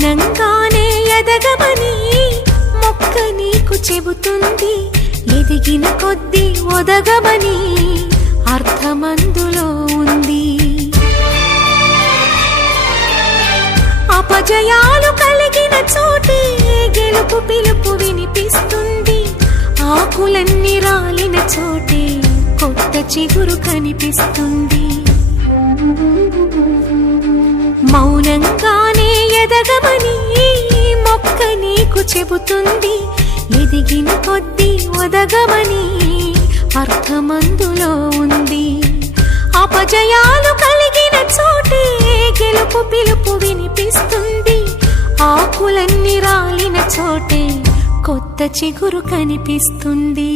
మౌనంగానే ఎదగమని మొక్క నీకు చెబుతుంది. ఎదిగిన కొద్దీ ఒదగమని అర్థమందులో ఉంది. అపజయాలు కలిగిన చోటే గెలుపు పిలుపు వినిపిస్తుంది. ఆకులన్నీ రాలిన చోటే కొత్త చిగురు కనిపిస్తుంది. మౌనంగానే ఎదగమని మొక్క నీకు చెబుతుంది. ఎదిగిన కొద్దీ ఒదగమని అర్థమందులో ఉంది. అపజయాలు కలిగిన చోటే గెలుపు పిలుపు వినిపిస్తుంది. ఆకులన్నీ రాలిన చోటే కొత్త చిగురు కనిపిస్తుంది.